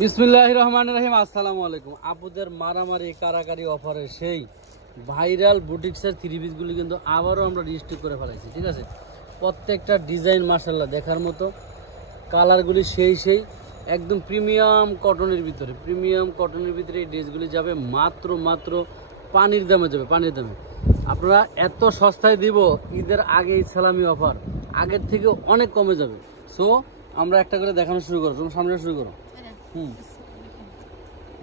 বিসমিল্লাহির রহমানির রহিম। আসসালামু আলাইকুম। আপুদের মারামারি কারাকারি অফারে সেই ভাইরাল বুটিক্সের থ্রি পিসগুলি কিন্তু আবারও আমরা রিস্টক করে ফেলাইছি। ঠিক আছে, প্রত্যেকটা ডিজাইন মাশাআল্লাহ দেখার মতো, কালারগুলি সেই একদম প্রিমিয়াম কটনের ভিতরে এই ড্রেসগুলি যাবে মাত্র পানির দামে যাবে, পানির দামে। আপনারা এত সস্তায় দিব, ঈদের আগে ঈদ সালামি অফার আগের থেকে অনেক কমে যাবে। সো আমরা একটা করে দেখানো শুরু করো, তোমার সামনে শুরু করো।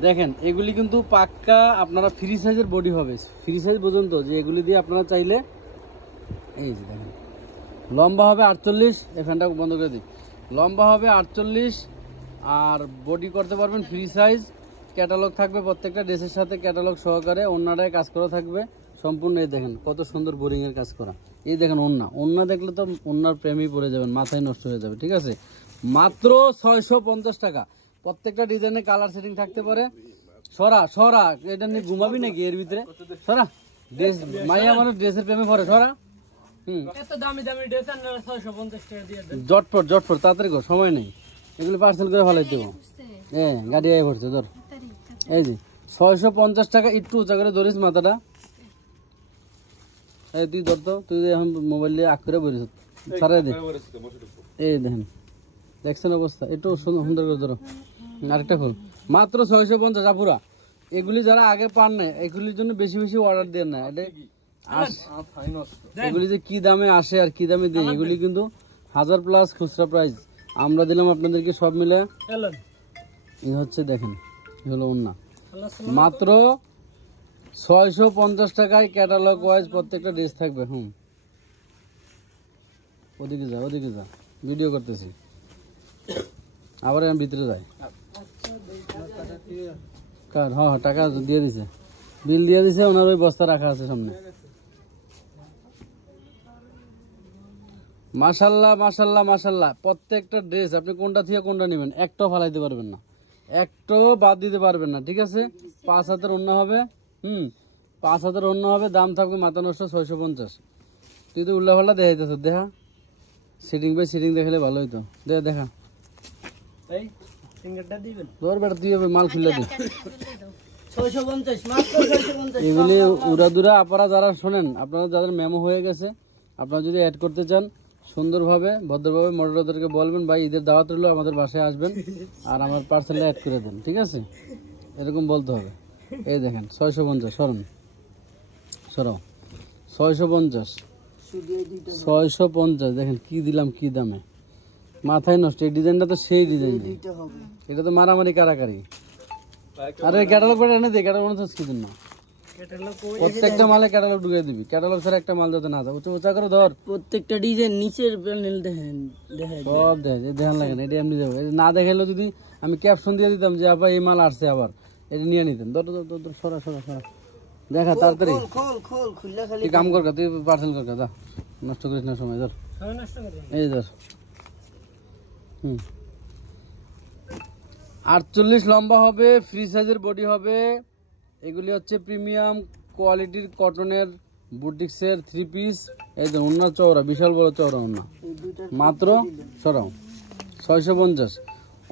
দেখেন এগুলি কিন্তু পাক্কা আপনারা ফ্রি সাইজের বডি হবে, ফ্রি সাইজ পর্যন্ত, যে এগুলি দিয়ে আপনারা চাইলে এই যে দেখেন লম্বা হবে 48, এই ফ্যানটা বন্ধ করে দিই, লম্বা হবে 48 আর বডি করতে পারবেন ফ্রি সাইজ। ক্যাটালগ থাকবে প্রত্যেকটা ড্রেসের সাথে, ক্যাটালগ সহকারে ওন্নাটায় কাজ করা থাকবে সম্পূর্ণ। এই দেখেন কত সুন্দর বোরিং এর কাজ করা। এই দেখেন ওন্না দেখলে তো ওন্নার প্রেমই পড়ে যাবেন, মাথায় নষ্ট হয়ে যাবে। ঠিক আছে, মাত্র 650 টাকা। প্রত্যেকটা ডিজাইনে কালার সেটিং থাকতে পারে। সরা এটা নিয়ে ঘুমাবি নাকি এর ভিতরে? সরা ড্রেস মাইয়া মানুষ ড্রেসের প্রেমে পড়ে, সরা। জটপট তাড়াতাড়ি কর, সময় নেই, এগুলো পার্সেল করে ভালো দেবো। হ্যাঁ, গাড়ি আয় পড়ছে ধর। এই যে 650 টাকা। একটু উঁচা করে ধরিস মাথাটা। এই তুই ধর তো, তুই এখন মোবাইল দিয়ে আগ করে বলিস, সারাই দে। এই দেখেন, দেখছেন অবস্থা, একটু সুন্দর করে ধরো। আরেকটা খোল, মাত্র 650 আপুরা। এগুলি যারা আগে পান না, এগুলির জন্য বেশি অর্ডার দেন না। এটা এগুলি যে কি দামে আসে আর কি দামে দেয়, এগুলি কিন্তু 1000+ খুচরা প্রাইস। আমরা দিলাম আপনাদেরকে সব মিলে। এই হচ্ছে দেখেন, হলো ওন্না, মাত্র 650 টাকায় ক্যাটালগ ওয়াইজ প্রত্যেকটা ড্রেস থাকবে। ওদিকে যা, ভিডিও করতেছি, আবার আমি ভিতরে যাই। হ্যাঁ, টাকা দিয়ে দিছে, বিল দিয়ে দিছে, ওনার ওই বস্তা রাখা আছে সামনে। মাশাল্লাহ প্রত্যেকটা ড্রেস আপনি কোনটা থেকে কোনটা নেবেন, একটাও ফালাইতে পারবেন না, একটাও বাদ দিতে পারবেন না। ঠিক আছে, 5 হাতের ওন্না হবে। 5 হাতের ওন্না হবে, দাম থাকবে মাথা নষ্ট 650। তুই তো উল্লা ফাল্লা দেখাইতেছ, দেখা সিটিং বাই সিটিং দেখালে ভালো হইতো। দেখা মাল খুলে দি। এগুলি উড়াদুরা আপনারা যারা শোনেন, আপনারা যাদের মেমো হয়ে গেছে, আপনারা যদি অ্যাড করতে চান সুন্দরভাবে ভদ্রভাবে মডারেটরকে বলবেন, ভাই ঈদের দাওয়াত রইলো, আমাদের বাসায় আসবেন আর আমার পার্সেলটা অ্যাড করে দেন। ঠিক আছে, এরকম বলতে হবে। এই দেখেন 650, সরাও 650 দেখেন কি দিলাম, কি দামে, মাথায় নষ্ট। এই ডিজাইনটা তো সেই ডিজাইন, এটা তো মারামারি কারাকারি। আরে ক্যাটালগ করে এনে দে, ক্যাটালগ কি জন্য? প্রত্যেকটা মালে ক্যাটালগ ঢুকিয়ে দিবি, ক্যাটালগ ছাড়া একটা মাল যাতে না যায়। উঁচা করে ধর, প্রত্যেকটা ডিজাইন নিচের প্যানেল দেখেন, সব দেখেন লাগে না। এটা এমনি দেবো, না দেখাইলেও যদি আমি ক্যাপশন দিয়ে দিতাম যে আবার এই মাল আসছে, আবার এটা নিয়ে নিতেন। ধর সরা দেখা তাড়াতাড়ি, তুই কাম কর, তুই পার্সেল কর, যা, নষ্ট করিস না সময়। ধর এই ধর 48 লম্বা হবে, ফ্রি সাইজের বডি হবে। এগুলি হচ্ছে প্রিমিয়াম কোয়ালিটির কটনের বুটিক্সের থ্রি পিস। এই যে ওন্না চওড়া, বিশাল বড় চওড়া ওন্না, মাত্র 650।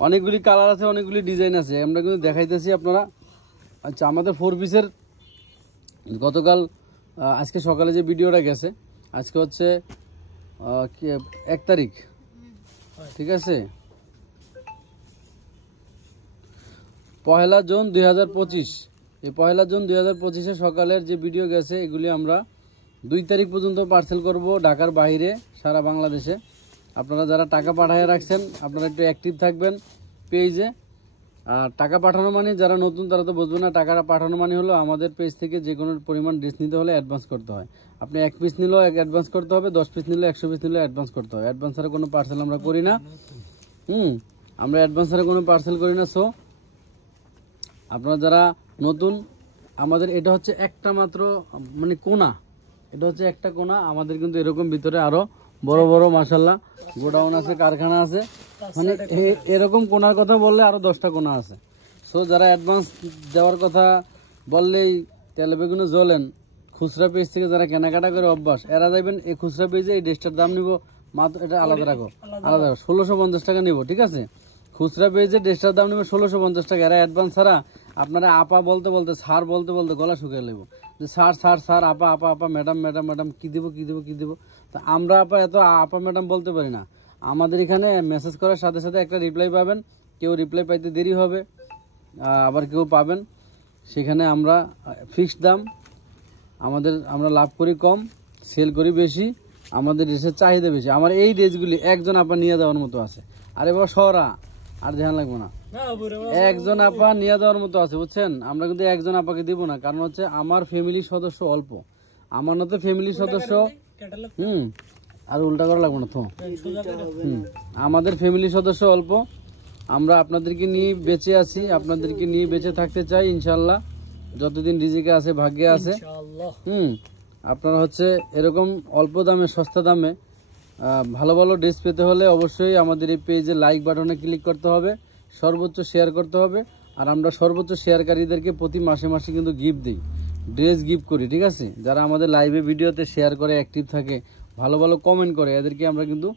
অনেকগুলি কালার আছে, অনেকগুলি ডিজাইন আছে, আমরা কিন্তু দেখাইতেছি আপনারা। আচ্ছা, আমাদের 4 পিসের গতকাল আজকে সকালে যে ভিডিওটা গেছে, আজকে হচ্ছে 1 তারিখ। ঠিক আছে, 1 জুন 2025। এই 1 জুন 2025 সকালের যে ভিডিও গেছে, এগুলি আমরা 2 তারিখ পর্যন্ত পার্সেল করব ঢাকার বাইরে, সারা বাংলাদেশে। আপনারা যারা টাকা পাঠিয়ে রাখছেন, আপনারা একটু অ্যাক্টিভ থাকবেন পেজে। আর টাকা পাঠানো মানে, যারা নতুন তারা তো বুঝবে না, টাকাটা পাঠানো মানে হলো আমাদের পেজ থেকে যে কোনো পরিমাণ ড্রেস নিতে হলে অ্যাডভান্স করতে হয়। আপনি 1 পিস নিলেও অ্যাডভান্স করতে হবে, 10 পিস নিলেও 100 পিস নিলেও অ্যাডভান্স করতে হবে। অ্যাডভান্স ছাড়া কোনো পার্সেল আমরা করি না। আমরা অ্যাডভান্স ছাড়া কোনো পার্সেল করি না। সো আপনারা যারা নতুন, আমাদের এটা হচ্ছে একটা মাত্র মানে কোনা, এটা হচ্ছে একটা কোনা। আমাদের কিন্তু এরকম ভিতরে আরো বড় মাশাল্লাহ গোডাউন আছে, কারখানা আছে। মানে এরকম কোনার কথা বললে আরো 10টা কোনা আছে। সো যারা অ্যাডভান্স দেওয়ার কথা বললেই তেলে বেগুনে জ্বলেন, খুচরা পেজ থেকে যারা কেনাকাটা করে অভ্যাস, এরা যাবেন এই খুচরা পেজে এই ড্রেসটার দাম নিব মাত্র, এটা আলাদা রাখো, 1650 টাকা নিব। ঠিক আছে, খুচরা পেয়েছে ড্রেসটার দাম নেবে 1650 টাকা। এরা অ্যাডভান্স ছাড়া আপনারা আপা বলতে বলতে স্যার বলতে বলতে গলা শুকিয়ে নেব, যে স্যার স্যার স্যার আপা আপা আপা ম্যাডাম ম্যাডাম ম্যাডাম কী দেবো কী দেবো কী দেবো। তো আমরা আপা এত আপা ম্যাডাম বলতে পারি না। আমাদের এখানে মেসেজ করার সাথে সাথে একটা রিপ্লাই পাবেন, কেউ রিপ্লাই পাইতে দেরি হবে, আবার কেউ পাবেন। সেখানে আমরা ফিক্সড দাম, আমরা লাভ করি কম, সেল করি বেশি, আমাদের ড্রেসের চাহিদা বেশি। আমার এই ড্রেসগুলি একজন আপা নিয়ে দেওয়ার মতো আছে। আরে বাবা সরা আর ধ্যান লাগবে না, একজন আপা নিয়ে দেওয়ার মতো আছে, বুঝছেন। আমরা কিন্তু একজন আপাকে দিব না, কারণ হচ্ছে আমার ফ্যামিলির সদস্য অল্প, আমার মতো ফ্যামিলির সদস্য আর উল্টা করা লাগবে না তো। আমাদের ফ্যামিলির সদস্য অল্প, আমরা আপনাদেরকে নিয়ে বেঁচে আছি, আপনাদেরকে নিয়ে বেঁচে থাকতে চাই ইনশাল্লাহ, যতদিন রিজিকে আছে ভাগ্যে আছে। আপনারা হচ্ছে এরকম অল্প দামে সস্তা দামে ভালো ভালো ড্রেস পেতে হলে অবশ্যই আমাদের এই পেজে লাইক বাটনে ক্লিক করতে হবে, সর্বোচ্চ শেয়ার করতে হবে। আর আমরা সর্বোচ্চ শেয়ারকারীদেরকে প্রতি মাসে মাসে কিন্তু গিফট দিই, ড্রেস গিফট করি, ঠিক আছে। যারা আমাদের লাইভে ভিডিওতে শেয়ার করে, অ্যাক্টিভ থাকে, ভালো ভালো কমেন্ট করে, এদেরকে আমরা কিন্তু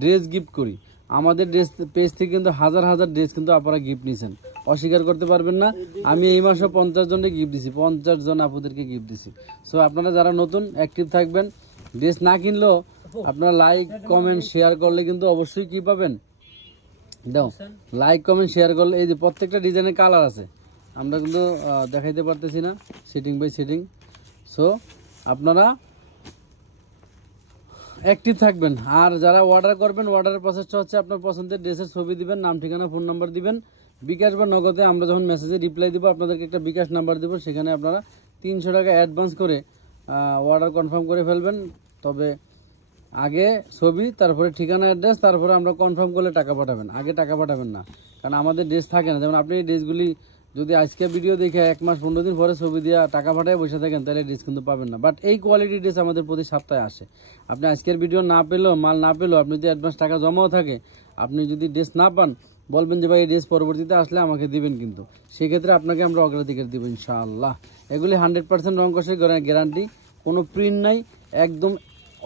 ড্রেস গিফট করি। আমাদের ড্রেস পেজ থেকে কিন্তু হাজার হাজার ড্রেস কিন্তু আপনারা গিফট নিয়েছেন, অস্বীকার করতে পারবেন না। আমি এই মাসে 50 জনকে গিফট দিছি, 50 জন আপুদেরকে গিফট দিছি। সো আপনারা যারা নতুন অ্যাক্টিভ থাকবেন, ড্রেস না কিনলেও আপনারা লাইক কমেন্ট শেয়ার করলে কিন্তু অবশ্যই কি পাবেন, দাও লাইক কমেন্ট শেয়ার করলে। এই যে প্রত্যেকটা ডিজাইনের কালার আছে, আমরা কিন্তু দেখাইতে পারতেছি না সেটিং বাই সেটিং। সো আপনারা অ্যাক্টিভ থাকবেন। আর যারা অর্ডার করবেন, অর্ডারের প্রসেসটা হচ্ছে আপনার পছন্দের ড্রেসের ছবি দিবেন, নাম ঠিকানা ফোন নাম্বার দিবেন, বিকাশ বা নগদে আমরা যখন মেসেজে রিপ্লাই দিব আপনাদেরকে একটা বিকাশ নাম্বার দেবো, সেখানে আপনারা 300 টাকা অ্যাডভান্স করে অর্ডার কনফার্ম করে ফেলবেন। তবে আগে ছবি, তারপরে ঠিকানা অ্যাড্রেস, তারপরে আমরা কনফার্ম করলে টাকা পাঠাবেন, আগে টাকা পাঠাবেন না, কারণ আমাদের ড্রেস থাকে না। যেমন আপনি এই ড্রেসগুলি যদি আজকে ভিডিও দেখে 1 মাস 15 দিন পরে ছবি দিয়ে টাকা পাঠায় বসে থাকেন, তাহলে ড্রেস কিন্তু পাবেন না। বাট এই কোয়ালিটির ড্রেস আমাদের প্রতি সপ্তাহে আসে। আপনি আজকের ভিডিও না পেলেও, মাল না পেলেও, আপনি যদি অ্যাডভান্স টাকা জমাও থাকে, আপনি যদি ড্রেস না পান, বলবেন যে ভাই এই ড্রেস পরবর্তীতে আসলে আমাকে দিবেন, কিন্তু সেক্ষেত্রে আপনাকে আমরা অগ্রাধিকার দিব ইনশাআল্লাহ। এগুলি 100% রং কষের গ্যারান্টি, কোনো প্রিন্ট নাই, একদম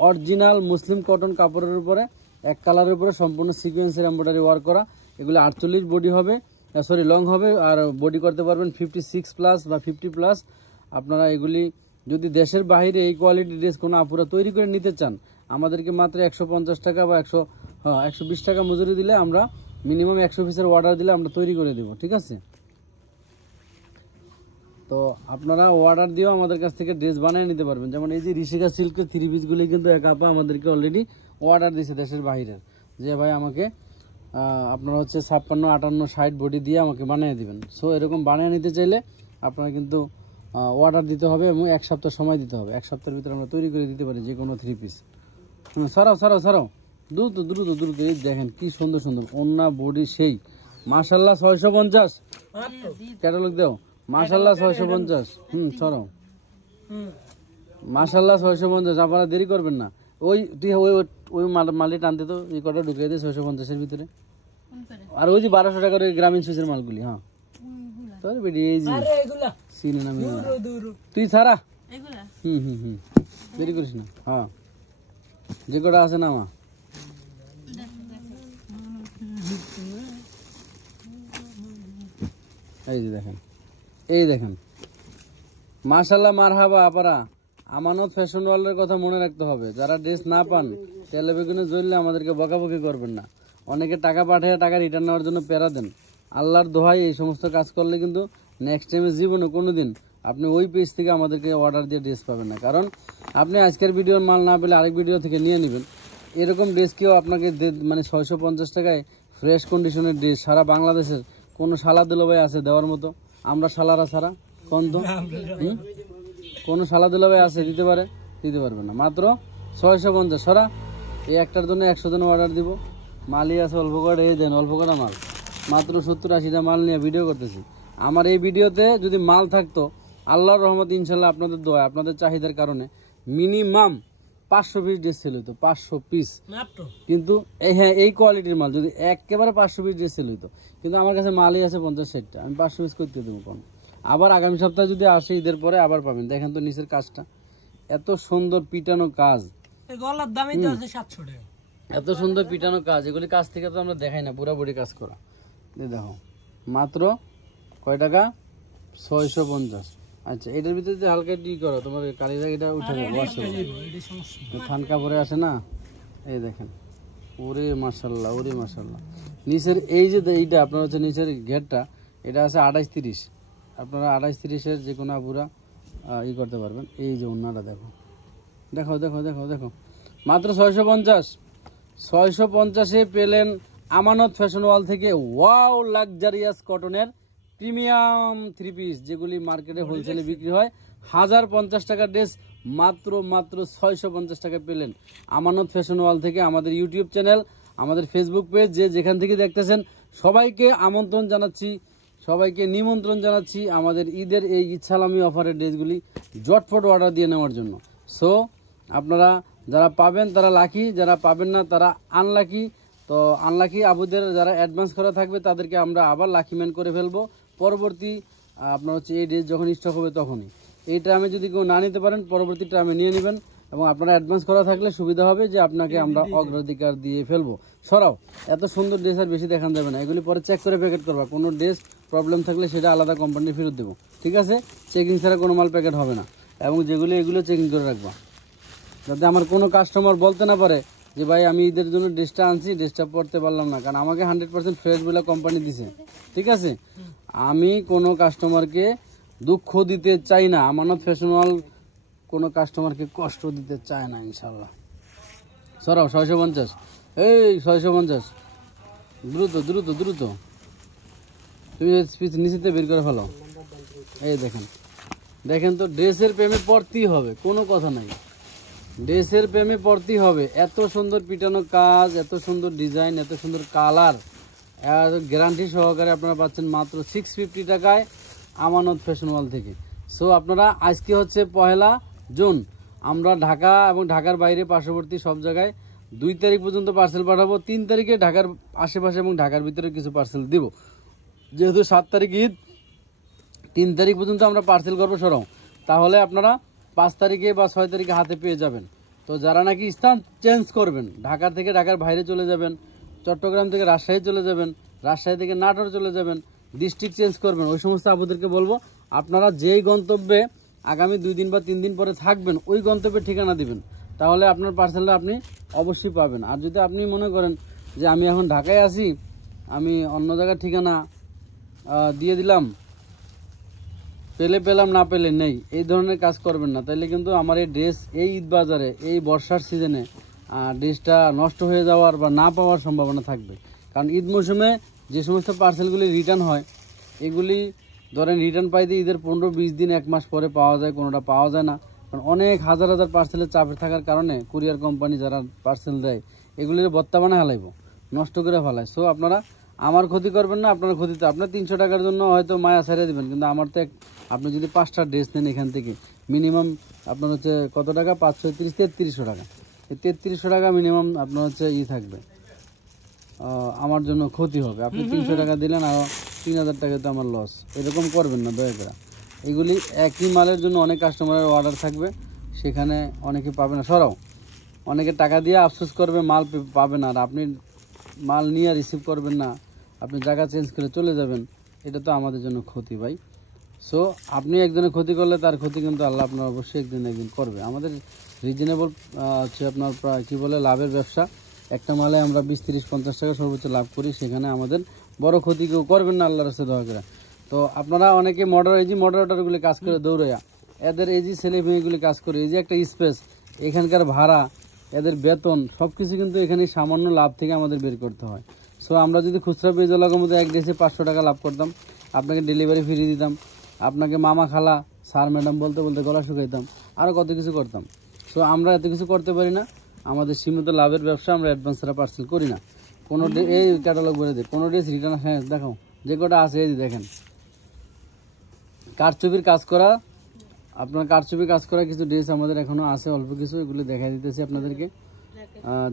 অরিজিনাল মুসলিম কটন কাপড়ের উপরে এক কালারের উপরে সম্পূর্ণ সিকোয়েন্সের এমব্রয়ডারি ওয়ার্ক করা। এগুলো 48 বডি হবে, সরি লং হবে, আর বডি করতে পারবেন 56+ বা 50+। আপনারা এগুলি যদি দেশের বাইরে এই কোয়ালিটির ড্রেস কোনো আপুরা তৈরি করে নিতে চান, আমাদেরকে মাত্র 150 টাকা বা 120 টাকা মজুরি দিলে, আমরা মিনিমাম 100 পিসের অর্ডার দিলে আমরা তৈরি করে দেবো, ঠিক আছে। তো আপনারা অর্ডার দিয়েও আমাদের কাছ থেকে ড্রেস বানিয়ে নিতে পারবেন। যেমন এই যে ঋষিকা সিল্কের 3 পিসগুলি কিন্তু এক আপা আমাদেরকে অলরেডি অর্ডার দিয়েছে দেশের বাইরের, যে ভাই আমাকে আপনারা হচ্ছে 56, 58, 60 বডি দিয়ে আমাকে বানিয়ে দিবেন। সো এরকম বানিয়ে নিতে চাইলে আপনারা কিন্তু অর্ডার দিতে হবে এবং 1 সপ্তাহ সময় দিতে হবে। 1 সপ্তাহের ভিতরে আমরা তৈরি করে দিতে পারি যে কোনো 3 পিস। সরাও সরাও সরাও, দ্রুত দ্রুত দ্রুত। এই দেখেন কি সুন্দর সুন্দর ওন্না বডি, সেই মাশাআল্লাহ 650 ক্যাটালগ দাও, মাশাআল্লাহ 650। সরাও, মাশাআল্লাহ 650। আপনারা দেরি করবেন না, ওই তুই ওই মালটি টানতে তো এই কটা ঢুকিয়ে দে 650-এর ভিতরে। আর ওই যে 1200 টাকার ওই গ্রামীণ সুইচের মালগুলি, হ্যাঁ তোর বেডি এই যে সিনে নামি তুই ছাড়া দেরি করিস না। হ্যাঁ যে কটা আছে না মা, এই যে দেখেন, এই দেখেন মাশাআল্লাহ মারহাবা। আপারা আমানত ফ্যাশন ওয়ার্ল্ডের কথা মনে রাখতে হবে, যারা ড্রেস না পান টেলিভিশনে জ্বললে আমাদেরকে বকাবকি করবেন না। অনেকে টাকা পাঠিয়ে টাকা রিটার্ন নেওয়ার জন্য প্যারা দেন। আল্লাহর দোহাই, এই সমস্ত কাজ করলে কিন্তু নেক্সট টাইমে জীবনে কোনো দিন আপনি ওই পেজ থেকে আমাদেরকে অর্ডার দিয়ে ড্রেস পাবেন না। কারণ আপনি আজকের ভিডিওর মাল না পেলে আরেক ভিডিও থেকে নিয়ে নেবেন। এরকম ড্রেস কেউ আপনাকে মানে 650 টাকায় ফ্রেশ কন্ডিশনের ড্রেস সারা বাংলাদেশের কোনো শালা দুলাভাই আছে দেওয়ার মতো? আমরা শালারা ছাড়া কোন তো কোনো শালা দুলাভাই আছে দিতে পারে? দিতে পারবে না। মাত্র 650 সরা। এই একটার জন্য 100 জন অর্ডার দিব। মালই আছে অল্প করে, এই দেন অল্প করা মাল, মাত্র 70-80টা মাল নিয়ে ভিডিও করতেছি। আমার এই ভিডিওতে যদি মাল থাকতো, আল্লাহর রহমত ইনশাল্লাহ আপনাদের দোয়া, আপনাদের চাহিদার কারণে মিনিমাম 500 পিস ড্রেস সেল হইতো, 500 পিস। কিন্তু হ্যাঁ এই কোয়ালিটির মাল যদি একেবারে 500 পিস ড্রেস সেল হইতো, কিন্তু আমার কাছে মালই আছে 50-60টা, আমি 500 পিস করতে দেবো কোন। আবার আগামী সপ্তাহে যদি আসে ঈদের পরে আবার পাবেন। দেখেন তো নিচের কাজটা এত সুন্দর পিটানো কাজ, গলার দামই তো আছে 700 টাকা। এত সুন্দর পিটানো কাজ, এগুলি কাজ থেকে তো আমরা দেখাই না, পুরো বডি কাজ করা। দেখো মাত্র কয় টাকা, 650। আচ্ছা, এটার ভিতরে যে হালকা ই করো, তোমার কালি দাগ এটা উঠে যাবে, থান কাপড়ে আসে না। এই দেখেন, ওরে মাশাল্লাহ, ওরে মাশাল্লাহ। নিচের এই যে এইটা আপনার হচ্ছে নিচের ঘেরটা, এটা আছে 28-30। আপনারা 28-30-এর যে কোনো আপুরা ই করতে পারবেন। এই যে ওন্নাটা দেখো, দেখো দেখো দেখো দেখো, মাত্র 650। 650-এ পেলেন আমানত ফ্যাশন ওয়াল থেকে ওয়াও লাক্সারিয়াস কটনের প্রিমিয়াম 3 পিস, যেগুলি মার্কেটে হোলসেলে বিক্রি হয় 1050 টাকার ড্রেস মাত্র 650 টাকা পেলেন আমানত ফ্যাশন ওয়াল থেকে। আমাদের ইউটিউব চ্যানেল, আমাদের ফেসবুক পেজ, যে যেখান থেকে দেখতেছেন সবাইকে আমন্ত্রণ জানাচ্ছি, সবাইকে নিমন্ত্রণ জানাচ্ছি আমাদের ঈদের এই ইচ্ছালামি অফারের ড্রেসগুলি জটফট অর্ডার দিয়ে নেওয়ার জন্য। সো আপনারা যারা পাবেন তারা লাকি, যারা পাবেন না তারা আনলাকি। তো আনলাকি আপুদের যারা অ্যাডভান্স করা থাকবে তাদেরকে আমরা আবার লাকি ম্যান করে ফেলবো পরবর্তী আপনার হচ্ছে এই ড্রেস যখন স্টক হবে তখনই। এই টাইমে যদি কেউ না নিতে পারেন পরবর্তী টাইমে নিয়ে নেবেন, এবং আপনারা অ্যাডভান্স করা থাকলে সুবিধা হবে যে আপনাকে আমরা অগ্রাধিকার দিয়ে ফেলবো। সরাও, এত সুন্দর ড্রেস আর বেশি দেখান যাবে না, এগুলি পরে চেক করে প্যাকেট করবা। কোনো ড্রেস প্রবলেম থাকলে সেটা আলাদা কোম্পানি ফেরত দেবো, ঠিক আছে? চেকিং ছাড়া কোনো মাল প্যাকেট হবে না, এবং যেগুলি এগুলো চেকিং করে রাখবা, যাতে আমার কোনো কাস্টমার বলতে না পারে যে ভাই আমি ঈদের জন্য ড্রেসটা আনছি, ড্রেসটা পরতে পারলাম না, কারণ আমাকে 100% ফ্রেশ বলে কোম্পানি দিছে, ঠিক আছে? আমি কোনো কাস্টমারকে দুঃখ দিতে চাই না, আমানত ফ্যাশন ওয়াল কোনো কাস্টমারকে কষ্ট দিতে চায় না ইনশাল্লাহ। সরাও 650, এই 650, দ্রুত দ্রুত দ্রুত, তুমি নিচেতে বের করে ফেলো। এই দেখেন, দেখেন তো, ড্রেসের প্রেমে পড়তেই হবে, কোনো কথা নাই, ড্রেসের প্রেমে পড়তেই হবে। এত সুন্দর পিটানো কাজ, এত সুন্দর ডিজাইন, এত সুন্দর কালার, গ্যারান্টি সহকারে আপনারা পাচ্ছেন মাত্র 650 টাকায় আমানত ফ্যাশন ওয়াল থেকে। সো আপনারা, আজকে হচ্ছে 1 জুন, আমরা ঢাকা এবং ঢাকার বাইরে পার্শ্ববর্তী সব জায়গায় 2 তারিখ পর্যন্ত পার্সেল পাঠাবো। 3 তারিখে ঢাকার আশেপাশে এবং ঢাকার ভিতরে কিছু পার্সেল দিব, যেহেতু 7 তারিখ ঈদ, 3 তারিখ পর্যন্ত আমরা পার্সেল করবো সরাও। তাহলে আপনারা 5 তারিখে বা 6 তারিখে হাতে পেয়ে যাবেন। তো যারা নাকি স্থান চেঞ্জ করবেন, ঢাকার থেকে ঢাকার বাইরে চলে যাবেন, চট্টগ্রাম থেকে রাজশাহী চলে যাবেন, রাজশাহী থেকে নাটোর চলে যাবেন, ডিস্ট্রিক্ট চেঞ্জ করবেন, ওই সমস্ত আপুদেরকে বলবো আপনারা যেই গন্তব্যে আগামী 2 দিন বা 3 দিন পরে থাকবেন ওই গন্তব্যের ঠিকানা দিবেন, তাহলে আপনার পার্সেলটা আপনি অবশ্যই পাবেন। আর যদি আপনি মনে করেন যে আমি এখন ঢাকায় আছি, আমি অন্য জায়গার ঠিকানা দিয়ে দিলাম, পেলে পেলাম, না পেলে নেই, এই ধরনের কাজ করবেন না। তাইলে কিন্তু আমার এই ড্রেস এই ঈদ বাজারে এই বর্ষার সিজনে ড্রেসটা নষ্ট হয়ে যাওয়ার বা না পাওয়ার সম্ভাবনা থাকবে। কারণ ঈদ মৌসুমে যে সমস্ত পার্সেলগুলি রিটার্ন হয়, এগুলি ধরেন রিটার্ন পাইতে ঈদের 15-20 দিন 1 মাস পরে পাওয়া যায়, কোনোটা পাওয়া যায় না। কারণ অনেক হাজার হাজার পার্সেলের চাপে থাকার কারণে কুরিয়ার কোম্পানি যারা পার্সেল দেয় এগুলির বত্তা বানা হালাইব, নষ্ট করে ফেলায়। সো আপনারা আমার ক্ষতি করবেন না, আপনার ক্ষতিতে আপনার 300 টাকার জন্য হয়তো মায়া ছাড়িয়ে দেবেন, কিন্তু আমার তো আপনি যদি 5টা ড্রেস নেন এখান থেকে মিনিমাম আপনার হচ্ছে কত টাকা, 530, 3300 টাকা। এই 3300 টাকা মিনিমাম আপনার হচ্ছে থাকবে, আমার জন্য ক্ষতি হবে। আপনি 300 টাকা দিলেন আর 3000 টাকা তো আমার লস, এরকম করবেন না দয়া করে। এগুলি একই মালের জন্য অনেক কাস্টমারের অর্ডার থাকবে, সেখানে অনেকে পাবে না। সরাও, অনেকে টাকা দিয়ে আফসোস করবে, মাল পাবে না, আর আপনি মাল নিয়ে রিসিভ করবেন না, আপনি জায়গা চেঞ্জ করে চলে যাবেন, এটা তো আমাদের জন্য ক্ষতি ভাই। সো আপনি একজনের ক্ষতি করলে তার ক্ষতি কিন্তু আল্লাহ আপনার অবশ্যই একদিন করবে। আমাদের রিজনেবল হচ্ছে আপনার কি বলে লাভের ব্যবসা, একটা মালে আমরা 20, 30, 50 টাকা সর্বোচ্চ লাভ করি, সেখানে আমাদের বড় ক্ষতি কেউ করবেন না আল্লাহর রাস্তায় দয়া করে। তো আপনারা অনেকে মডারেটরগুলি কাজ করে দৌড়াইয়া, এদের এই যে ছেলে মেয়েগুলি কাজ করে, এই যে একটা স্পেস, এখানকার ভাড়া, এদের বেতন, সব কিছু কিন্তু এখানে সামান্য লাভ থেকে আমাদের বের করতে হয়। সো আমরা যদি খুচরা পেজের মধ্যে এক ড্রেসে 500 টাকা লাভ করতাম, আপনাকে ডেলিভারি ফ্রি দিতাম, আপনাকে মামা খালা স্যার ম্যাডাম বলতে বলতে গলা শুকাইতাম, আরও কত কিছু করতাম। সো আমরা এত কিছু করতে পারি না, আমাদের সীমিত লাভের ব্যবসা, আমরা অ্যাডভান্স ছাড়া পার্সেল করি না। কোনো এই ক্যাটালগ বলে দিই, কোনো ড্রেস রিটার্ন দেখাও, যে কটা আছে এই দেখেন, কারচুপির কাজ করা, আপনার কারচুপির কাজ করা কিছু ড্রেস আমাদের এখনও আছে অল্প কিছু, এগুলি দেখা দিতেছি আপনাদেরকে।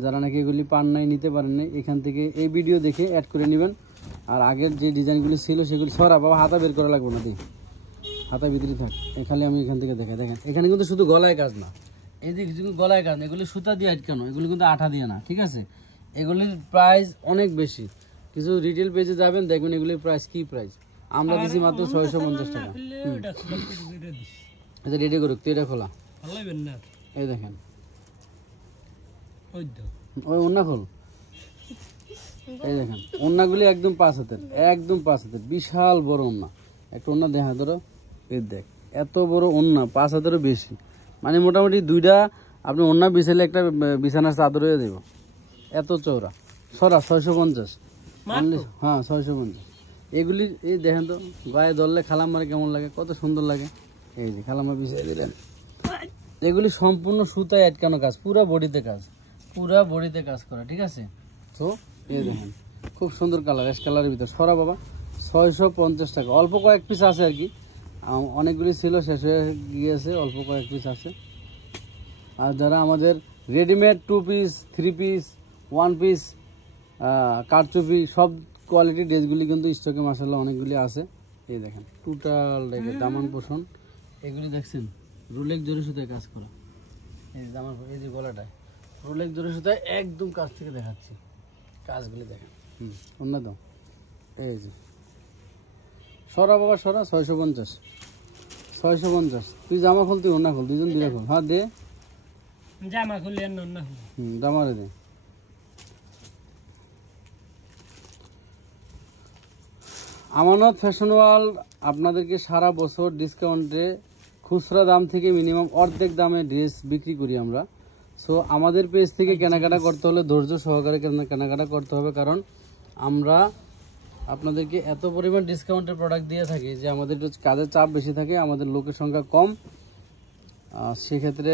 যারা নাকি এগুলি পান নাই, নিতে পারেন নাই, এখান থেকে এই ভিডিও দেখে অ্যাড করে নেবেন। আর আগের যে ডিজাইনগুলি ছিল সেগুলি সরা বাবা, হাতা বের করা লাগবে না, দিই হাতা ভিতরে থাক, খালি আমি এখান থেকে দেখেন। এখানে কিন্তু শুধু গলায় কাজ না, এই যে কিছু গলায় কাজ, এগুলি সুতা দিয়ে আটকানো, এগুলি কিন্তু আঠা দিয়ে না, ঠিক আছে? এগুলির প্রাইস অনেক বেশি, কিছু রিটেল পেজে যাবেন দেখবেন এগুলি প্রাইস কি প্রাইস, আমরা দিছি মাত্র 650 টাকা। এটা রেডি করুক, তুই এটা খোলা, এই দেখেন ওই ওন্না খোল, এই দেখেন ওন্নাগুলি একদম 5 হাতের, একদম 5 হাতের বিশাল বড় ওন্না। একটা ওন্না দেখা ধরো, এই দেখ এত বড় ওন্না, 5 হাতেরও বেশি, মানে মোটামুটি দুইটা আপনি ওন্না বিছাইলে একটা বিছানার চাদর হয়ে দেব, এত চওড়া। সরা 650, হ্যাঁ 650। এগুলি এই দেখেন তো গায়ে ধরলে খালাম্মার কেমন লাগে, কত সুন্দর লাগে। এই যে খালাম্মা বিছাই দিলেন, এগুলি সম্পূর্ণ সুতায় আটকানো কাজ, পুরা বডিতে কাজ, পুরা বডিতে কাজ করা, ঠিক আছে। তো এই দেখেন খুব সুন্দর কালার, অ্যাশ কালারের ভিতর। সরা বাবা 650 টাকা, অল্প কয়েক পিস আছে আর কি, অনেকগুলি ছিল শেষ হয়ে গিয়েছে, অল্প কয়েক পিস আছে। আর যারা আমাদের রেডিমেড 2 পিস 3 পিস 1 পিস কারচুপি সব কোয়ালিটির ড্রেসগুলি কিন্তু স্টকে মাশাআল্লাহ অনেকগুলি আছে। এই দেখেন টোটাল দামান পোষণ, এগুলি দেখছেন রোলেক জরি সুতায় কাজ করা, এই দামান, এই যে গলাটায় রোলেক জরি সুতায় একদম কাছ থেকে দেখাচ্ছি কাজগুলি দেখেন। অন্য দাম এই যে সরা বাবা সরা 650। তুই জামা খোল, তুই অন্য খোল, দুজন দিলে খোল। হ্যাঁ দে জামা খুলে অন্য জামারে দে। আমানত ফ্যাশন ওয়ার্ল্ড আপনাদেরকে সারা বছর ডিসকাউন্টে খুচরা দাম থেকে মিনিমাম অর্ধেক দামে ড্রেস বিক্রি করি আমরা। সো আমাদের পেজ থেকে কেনাকাটা করতে হলে ধৈর্য সহকারে কেনাকাটা করতে হবে, কারণ আমরা আপনাদেরকে এত পরিমাণ ডিসকাউন্টের প্রোডাক্ট দিয়ে থাকি যে আমাদের কাজের চাপ বেশি থাকে, আমাদের লোকের সংখ্যা কম। সেক্ষেত্রে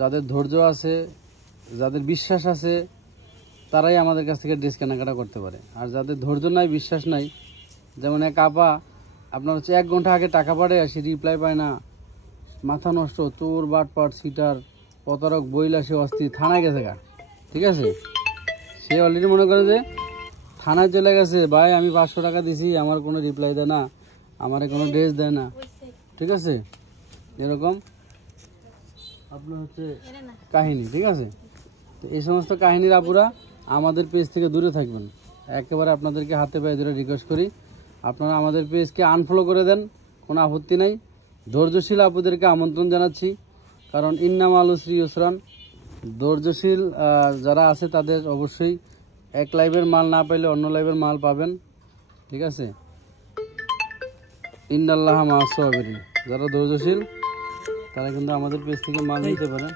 যাদের ধৈর্য আছে, যাদের বিশ্বাস আছে, তারাই আমাদের কাছ থেকে ড্রেস কেনাকাটা করতে পারে। আর যাদের ধৈর্য নাই, বিশ্বাস নাই, যেমন এক আপা আপনার হচ্ছে 1 ঘন্টা আগে টাকা পাঠায় আসি, রিপ্লাই পায় না, মাথা নষ্ট, চোর বাটপাট সিটার প্রতারক বইলা, সে অস্থির, থানায় গেছে গা, ঠিক আছে। সে অলরেডি মনে করে যে থানায় চলে গেছে, ভাই আমি 500 টাকা দিছি, আমার কোনো রিপ্লাই দেয় না, আমার কোনো ড্রেস দেয় না, ঠিক আছে। এরকম আপনার হচ্ছে কাহিনী, ঠিক আছে। তো এই সমস্ত কাহিনীর আপুরা আমাদের পেজ থেকে দূরে থাকবেন, একেবারে আপনাদেরকে হাতে পায়ে ধরে রিকোয়েস্ট করি, আপনারা আমাদের পেজকে আনফলো করে দেন, কোনো আপত্তি নাই। ধৈর্যশীল আপুদেরকে আমন্ত্রণ জানাচ্ছি, কারণ ইন্নামাল উসরি ইউসরান, ধৈর্যশীল যারা আছে তাদের অবশ্যই এক লাইভের মাল না পাইলে অন্য লাইভের মাল পাবেন, ঠিক আছে। ইন্নাল্লাহ মা'আস সাবিরিন, যারা ধৈর্যশীল তারা কিন্তু আমাদের পেজ থেকে মাল নিতে পারেন।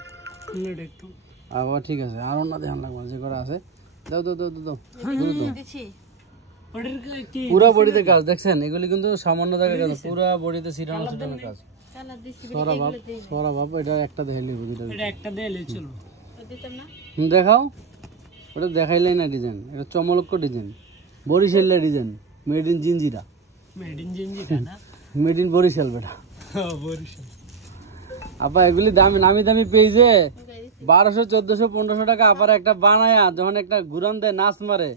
আবার ঠিক আছে, আর অন্য ধ্যান লাগবে যে করা আছে, দাও দাও দাও দাও, পুরা বডিতে কাজ দেখছেন, এগুলি কিন্তু সামান্য জায়গায় কাজ, পুরা বডিতে সিটানো কাজ। সরা বাপ এটা একটা দেখাও, ওটা দেখাইলে না ডিজাইন, এটা চমলক্ষ ডিজাইন, বরিশালের design, made in Jinjira, made in Barisal বেটা। আপা এগুলি দামি নামি দামি পেয়েছে 1200 1400 1500 টাকা, আবার একটা বানায় যখন একটা ঘুরান দেয় নাচ মারে,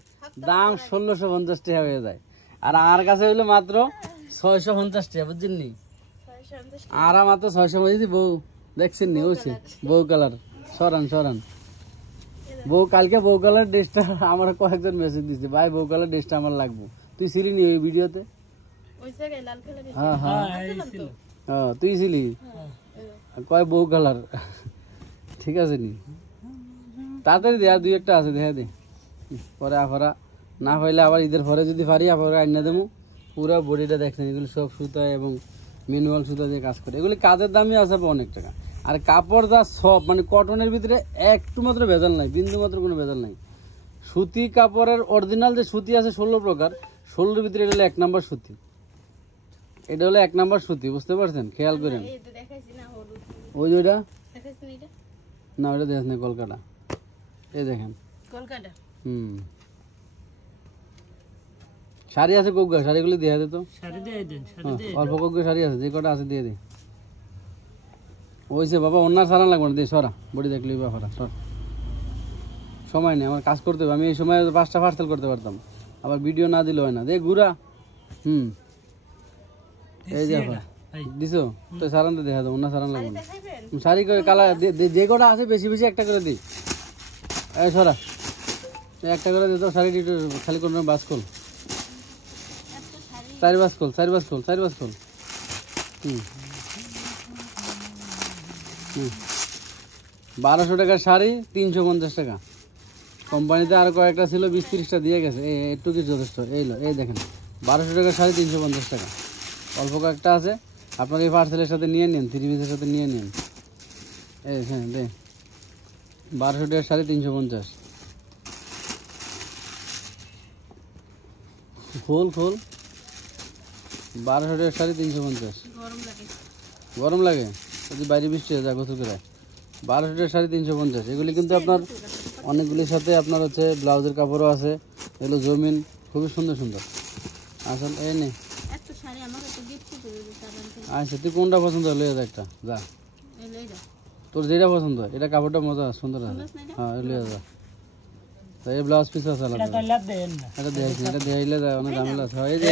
দাম 1650 টাকা হয়ে যায়। আর আমার কাছে হইলো মাত্র 650 টাকা, বুঝছেন নি। আর মাত্র 650 বউ দেখছেন নি, হচ্ছে বউ কালার। সরান সরান বউ, কালকে বউ কালার ড্রেসটা আমার কয়েকজন মেসেজ দিচ্ছে, ভাই বউ কালার ড্রেসটা আমার লাগবে। তুই ছিলি নি ওই ভিডিওতে? হ্যাঁ হ্যাঁ তুই ছিলি, কয় বউ কালার, ঠিক আছে নি, তাড়াতাড়ি দেয়া, 2-1টা আছে দেখা দে, পরে আফারা না পাইলে আবার ঈদের পরে যদি পারি আবার আইনা দেবো। পুরো বডিটা দেখছেন, এগুলো সব সুতা এবং ম্যানুয়াল সুতা দিয়ে কাজ করে, এগুলি কাজের দামই আছে অনেক টাকা। আর কাপড় যা সব মানে কটনের ভিতরে একটু মাত্র ভেজাল নাই, বিন্দু মাত্র কোনো ভেজাল নাই। সুতি কাপড়ের অরিজিনাল যে সুতি আছে 16 প্রকার, 16-এর ভিতরে এটা হলো 1 নাম্বার সুতি, এটা হলো 1 নাম্বার সুতি, বুঝতে পারছেন, খেয়াল করেন। ওই যেটা না, ওইটা দেখেন না, কলকাতা, এই দেখেন কলকাতা। শাড়ি আছে কোক, শাড়িগুলি দিয়ে দে তো, অল্প কোক শাড়ি আছে, যে কটা আছে দিয়ে দে। ওইসে বাবা অন্য সারা লাগবে না, দিয়ে সরা, বডি দেখলি বাবা সর, সময় নেই আমার, কাজ করতে হবে। আমি এই সময় 5টা পার্সেল করতে পারতাম, আবার ভিডিও না দিলে হয় না। দেখ ঘুরা, এই যে দিছো তো, সারান তো দেখা দেবো, অন্য সারান লাগবে না, শাড়ি করে কালার যে কটা আছে বেশি বেশি একটা করে দিই। এই সরা একটা করে দিত শাড়ি দিত খালি কোন বাস খোল 4 বাস খোল 4 বাস খোল 4 বাস খোল 1200 টাকার শাড়ি 350 টাকা কোম্পানিতে আর কয়েকটা ছিল 20-30টা দিয়ে গেছে একটু কি যথেষ্ট এই দেখেন 1200 টাকার শাড়ি 350 টাকা অল্প কয়েকটা আছে আপনাকে এই পার্সেলের সাথে নিয়ে নিন 3 পিসের সাথে নিয়ে নিন এই হ্যাঁ দে 1200 টাকার শাড়ি 350 খোল 1200 টাকার শাড়ি 350 গরম লাগে যদি বাইরে বৃষ্টি হয়ে যায় গোসল করে 1200 টাকার শাড়ি 350 এগুলি কিন্তু আপনার অনেকগুলির সাথে আপনার হচ্ছে ব্লাউজের কাপড়ও আছে এগুলো জমিন খুবই সুন্দর সুন্দর আসল এই নে আচ্ছা তুই কোনটা পছন্দ হলো একটা যা তোর যেটা পছন্দ এটা কাপড়টা মজা সুন্দর আছে হ্যাঁ লিয়ে যা তাই ব্লাউজ পিস আছে আলাদা এটা দেখছি এটা দেখাইলে যায় অনেক ঝামেলা আছে এই যে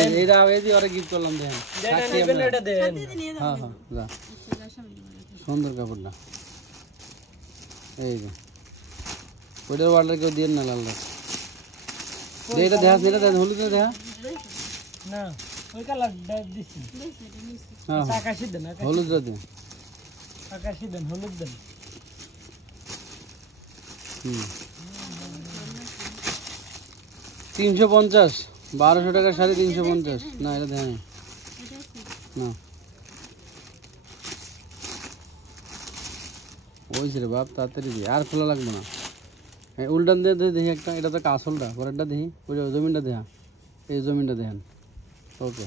এই যে ওরা গিফট করলাম দেখেন হ্যাঁ যা সুন্দর কাপড়টা এই যে ওইটার অর্ডার কেউ দিয়ে না লাল এটা দেখা হলুদ দেখা না ওই কালারটা দিছি হ্যাঁ আকাশি দেন হলুদ দে আকাশি দেন হলুদ দেন 350 1200 টাকার শাড়ি 350 না এটা দেখ না ওই রে বাপ তাড়াতাড়ি দি আর খোলা লাগবে না উল্টান দিয়ে দেখি একটা এটা তো কাসলটা পরেরটা দেখি ওই জমিনটা দেখা এই জমিনটা দেখেন ওকে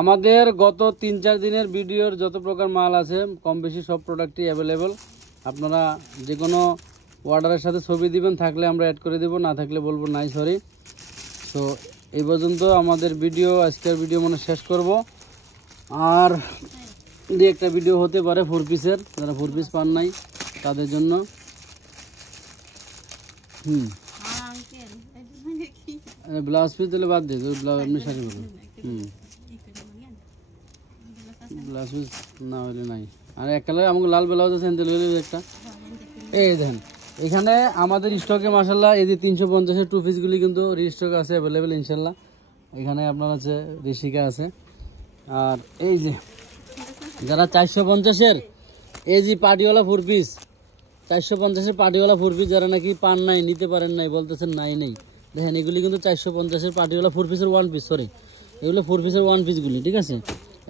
আমাদের গত 3-4 দিনের ভিডিওর যত প্রকার মাল আছে কম বেশি সব প্রোডাক্টই অ্যাভেলেবল আপনারা যে কোনো অর্ডারের সাথে ছবি দিবেন থাকলে আমরা অ্যাড করে দেব না থাকলে বলবো নাই সরি তো এই পর্যন্ত আমাদের ভিডিও আজকের ভিডিও মানে শেষ করব আর দুই একটা ভিডিও হতে পারে 4 পিসের যারা 4 পিস পান নাই তাদের জন্য ব্লাউজ পিস দিলে বাদ দিয়ে ব্লাউজ এমনি শাড়ি বলুন ব্লাউজ পিস না হলে নাই আর এক কালার আমাকে লাল ব্লাউজ আছে একটা এই দেখেন এখানে আমাদের স্টকে মাশাআল্লাহ এই যে 350-এর 2 পিসগুলি কিন্তু রিস্টক আছে অ্যাভেলেবেল ইনশাআল্লাহ এখানে আপনার আছে ঋষিকা আছে আর এই যে যারা 450-এর এই যে পার্টিওয়ালা 4 পিস 450-এর পার্টিওয়ালা 4 পিস যারা নাকি পান নাই নিতে পারেন নাই বলতেছেন নাই দেখেন এগুলি কিন্তু 450-এর পার্টিওয়ালা 4 পিসের 1 পিস সরি এগুলো 4 পিসের 1 পিসগুলি ঠিক আছে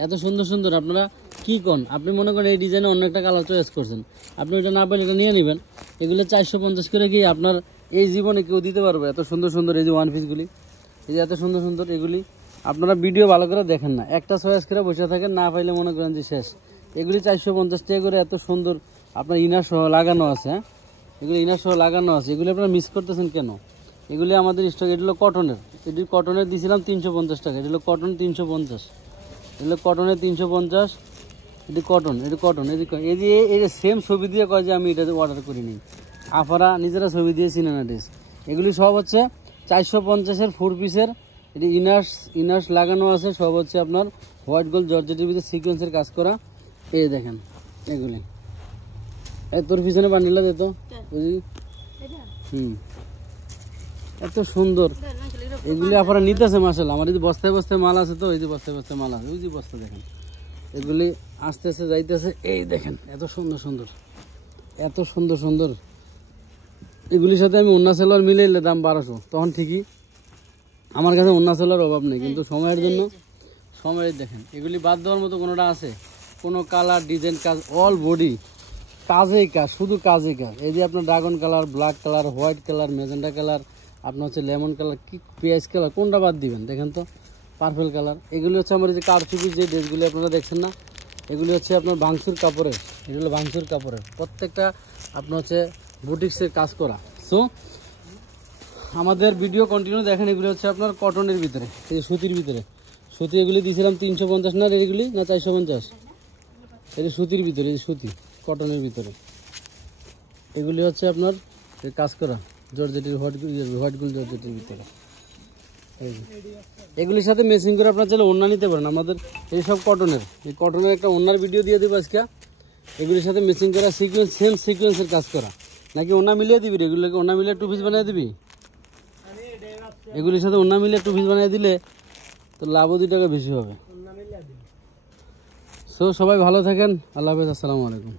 এত সুন্দর সুন্দর আপনারা কি কোন আপনি মনে করেন এই ডিজাইনে অন্য একটা কালার চয়েস করছেন আপনি এটা না পেলে এটা নিয়ে নেবেন এগুলো 450 করে কি আপনার এই জীবনে কেউ দিতে পারবে এত সুন্দর সুন্দর এই যে 1 পিসগুলি এই যে এত সুন্দর সুন্দর এগুলি আপনারা ভিডিও ভালো করে দেখেন না একটা চয়েস করে বসে থাকেন না পাইলে মনে করেন যে শেষ এগুলি 450 টাকা করে এত সুন্দর আপনার ইনার সহ লাগানো আছে হ্যাঁ এগুলি ইনার সহ লাগানো আছে এগুলি আপনারা মিস করতেছেন কেন এগুলি আমাদের স্টক এগুলো কটনের এটি কটনের দিয়েছিলাম 350 টাকা এগুলো কটন 350 এগুলো কটনের 350 এটি কটন এই যে সেম ছবি দিয়ে কয় যে আমি এটা অর্ডার করিনি আপনারা নিজেরা ছবি দিয়ে চিনেন না ড্রেস এগুলি সব হচ্ছে 450-এর 4 পিসের এটি ইনার্স লাগানো আছে সব হচ্ছে আপনার হোয়াইট গোল্ড জর্জেটের ভিতরে সিকোয়েন্সের কাজ করা এই দেখেন এগুলি তোর পিছনে বান্ডিলটা দিত এত সুন্দর এগুলি আপনারা নিতেছে মাশাআল্লাহ আমার এই যে বস্তায় বস্তায় মাল আছে তো এই যে বস্তায় বস্তায় মাল আছে ওই যে বস্তা দেখেন এগুলি আসতেছে যাইতেছে এই দেখেন এত সুন্দর সুন্দর এগুলির সাথে আমি ওন্না সেলোয়ার মিলাইলে দাম 1200 তখন ঠিকই আমার কাছে ওন্না সেলোয়ার অভাব নেই কিন্তু সময়ের জন্য সময়ের দেখেন এগুলি বাদ দেওয়ার মতো কোনোটা আছে কোনো কালার ডিজাইন কাজ অল বডি কাজেই কাজ শুধু কাজেই কাজ এই যে আপনার dragon colour black colour white colour magenta colour আপনার হচ্ছে লেমন কালার কি পেঁয়াজ কালার কোনটা বাদ দিবেন দেখেন তো পার্পল কালার এগুলি হচ্ছে আমার যে কারচুপির যে ড্রেসগুলি আপনারা দেখছেন না এগুলি হচ্ছে আপনার ভাঙচুর কাপড়ের এগুলো ভাঙচুর কাপড়ের প্রত্যেকটা আপনার হচ্ছে বুটিক্সের কাজ করা সো আমাদের ভিডিও কন্টিনিউ দেখেন এগুলি হচ্ছে আপনার কটনের ভিতরে এই সুতির ভিতরে সুতি এগুলি দিয়েছিলাম 350 না এগুলি না 450 এটা সুতির ভিতরে এই সুতি কটনের ভিতরে এগুলি হচ্ছে আপনার কাজ করা জর্জেটের হোয়াইট গোল্ড জর্জেটের ভিতরে এগুলির সাথে মেসিং করে আপনার চাইলে ওড়না নিতে পারেন আমাদের এই সব কটনের এই কটনের একটা ওড়নার ভিডিও দিয়ে দেবো আজকে এগুলির সাথে ম্যাচিং করা সিকোয়েন্স, সেম সিকোয়েন্সের কাজ করা, নাকি ওনা মিলিয়ে দিবি? এগুলোকে ওনা মিলিয়ে 2 পিস বানিয়ে দিবি? আমি এটাই ভাবছি এগুলির সাথে ওনা মিলিয়ে 2 পিস বানিয়ে দিলে তো লাভও 2 টাকা বেশি হবে। অন্য মিলিয়ে দিই। সো সবাই ভালো থাকেন, আল্লাহ হাফেজ, আসসালামু আলাইকুম।